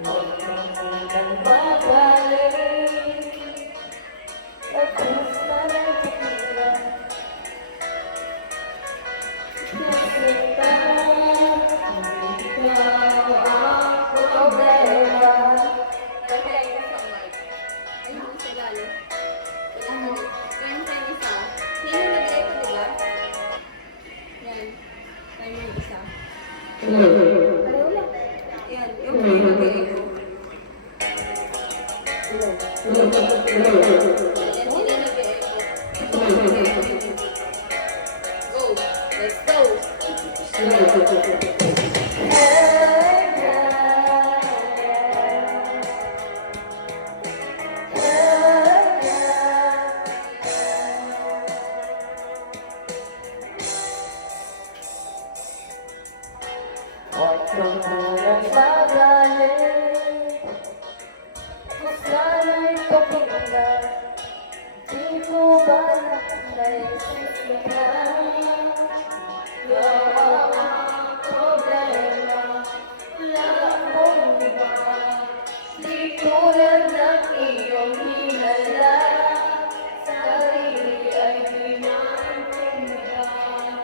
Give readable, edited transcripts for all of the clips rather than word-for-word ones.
Huwag kang munang magaling at kung sana'y tigilan. Kasi parang ikaw ang problema. Tatay ko sa mic. Ay, hindi siya lalo. Wala na. Yan sa isa. Yan yung nagay ko, diba? Yan. Yan yung isa. Pareho lang. Yan. Yung nagay ko. Yan sila nagay ko. Go. Let's go. Huwag kang munang magaling kung sana'y pakinggan. Di mo ba naisisihan ikaw ang problema? Wala akong iba, di tulad ng iyong hinala. Sarili ay di maintindihan.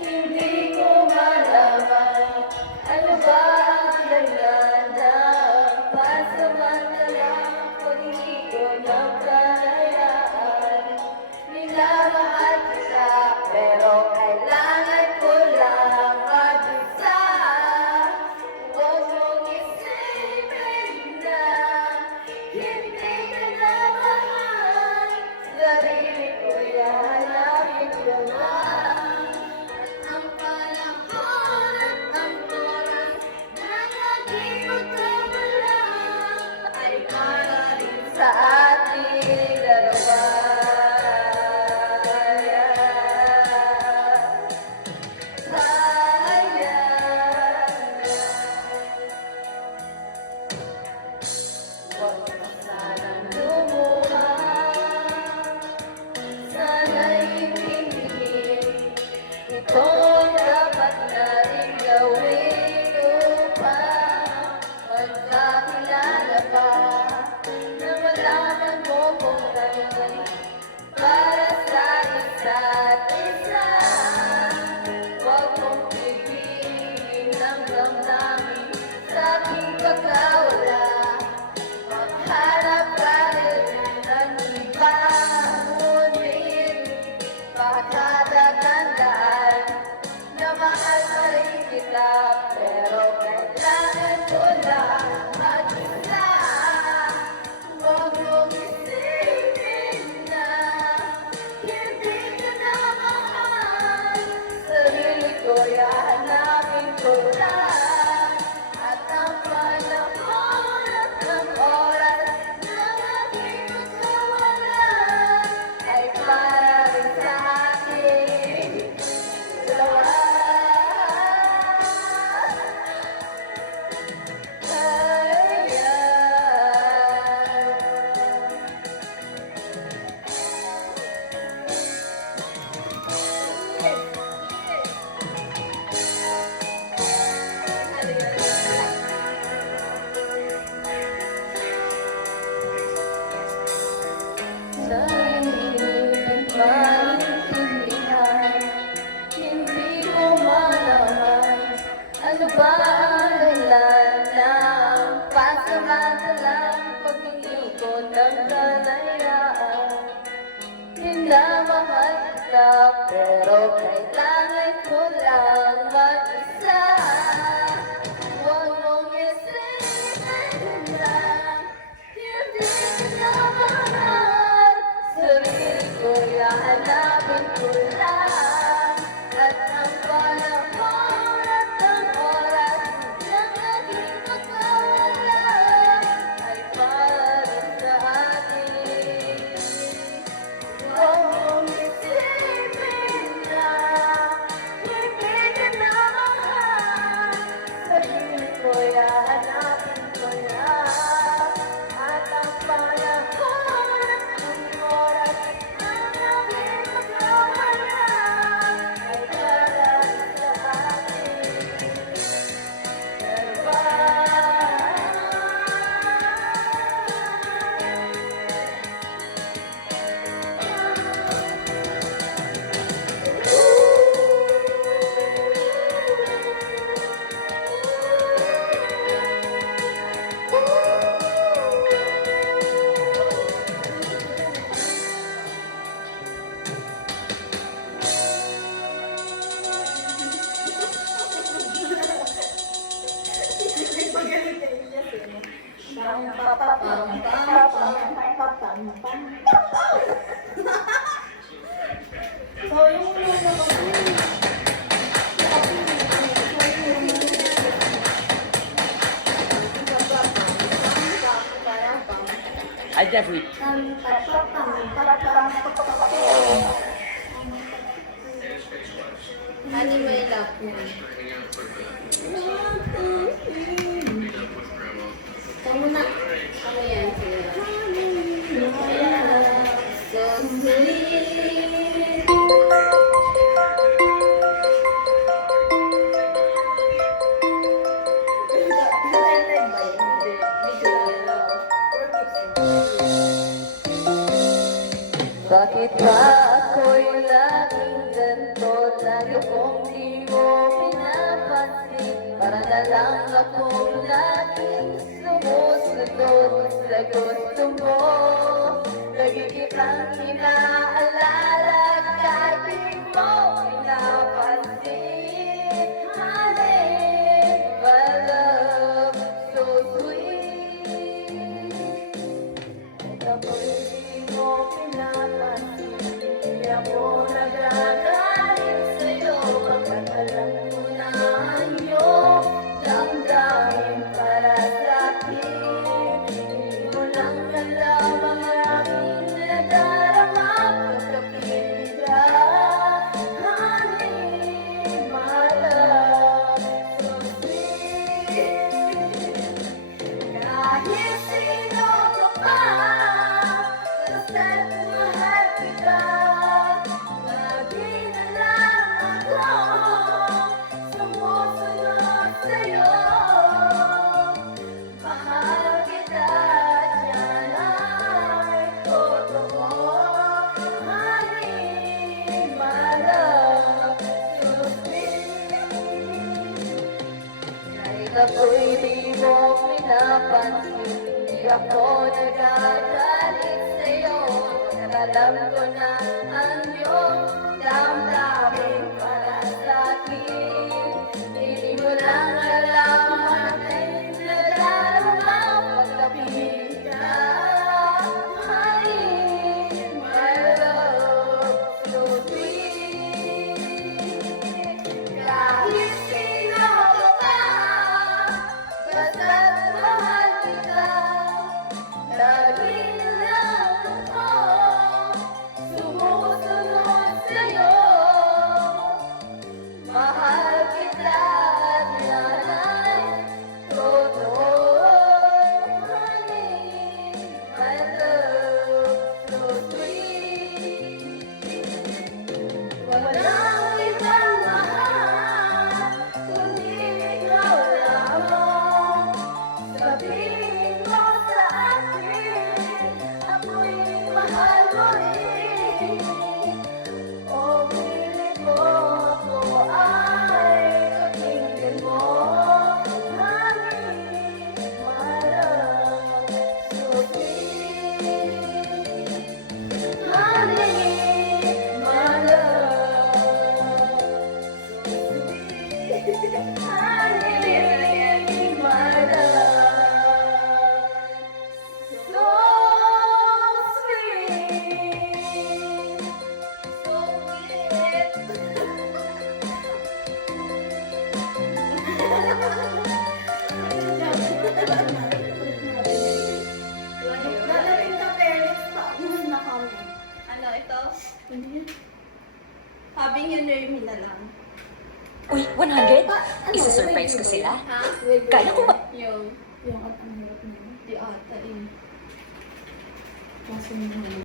Hindi ko malaman ano ba ang dahilan ng pansamantalang pag-hindi ko nagkalayaan. Minamahal kita, pero kailangan ko lang mag-isa. Huwag mong isipin na hindi ka na mahal. Sarili ko'y hahanapin ko na. Ang panahon at ang oras na naging magkawala ay para rin sa ating dalawa. Huwag ka sanang lumuha, sana'y intindihin. Ito ang dapat natin gawin upang magkakilala pa, na malaman mo kung kailan para sa isa't isa. Huwag mong pipigin ang damdamin sa aking pagkawala. Maghanap ka rin ng iba, ngunit pagkakatandaan na mahal pa rin kita, pero kailangan ko lang mag-isa. Huwag mong isipin na hindi ka na mahal. Sarili ko'y hahanapin ko lang, at ang panahon at ang oras na aking magkawala ay para rin sa akin dalawa. Sarili maintindihan, hindi mo malaman ano ba ang dahilan ng pansamantalang paglilingkod ng kalayaan. Minamahal kita, pero kailangan ko lang mag-isa. Huwag mong isipin na hindi ka na mahal. Sarili ko'y hahanapin ko lang, at ang panahon at ang oras na naging magkawala ay para rin sa atin. Huwag mong isipin na hindi ka na mahal. Sarili ko'y hahanapin ko lang, at ang panahon at ang oras na naging magkawala ay para rin sa atin. Dalawa. So, yung luna kasi, I definitely. Ano may lap niya? Kamu na. Kamu yan. So sweet. bakit ba ako'y laging ganito? Lagi kong di mo pinapansin. Para na lang akong laging sumusunod sa gusto mo. Lagi kitang inaalala kahit di mo pinapansin. Honey, my love, so sweet. Ako'y di mo pinapansin. Di ako nagagalit sa'yo. Pagkat alam mo na ang iyong damdamin para sa'kin. Hindi mo lang alam ang aking nadarama. Pagkapit ka, honey, my love, so sweet. Kahit sino ka pa, basta't mahal kita. Lagi na lang ako sumusunod sa'yo. Mahal kita, yan ay totoo. Honey, my love, so sweet. Kahit ako'y di mo pinapansin, di ako nagagalit sa'yo. Alam ko na ang iyong damdamin para sa'kin. Hindi mo lang alam ang aking nadarama pagkapit ka. Honey, my love, so sweet. Kahit sino ka pa, basta't mahal kita. Lagi na lang ako sumusunod sa'yo. Mahal kita at yan ay totoo. Honey, my love, so sweet. Walang ibang mahal kundi ikaw lamang. Sabihin mo sa akin, ako'y mahal mo rin. O pilit mo ako ay pakinggan mo. Honey, my love, so sweet. Honey, my love, so sweet. Honey, my love, so sweet. So Dadating ka parents pa. Yun na kami. Ano ito? Sabi niyo Nermi na lang. Uy, 100? Isa-surprise ko sila. Ha? Kaya ko ba? Yung Yung at ang hirap na yun. di ata eh. Kaso yung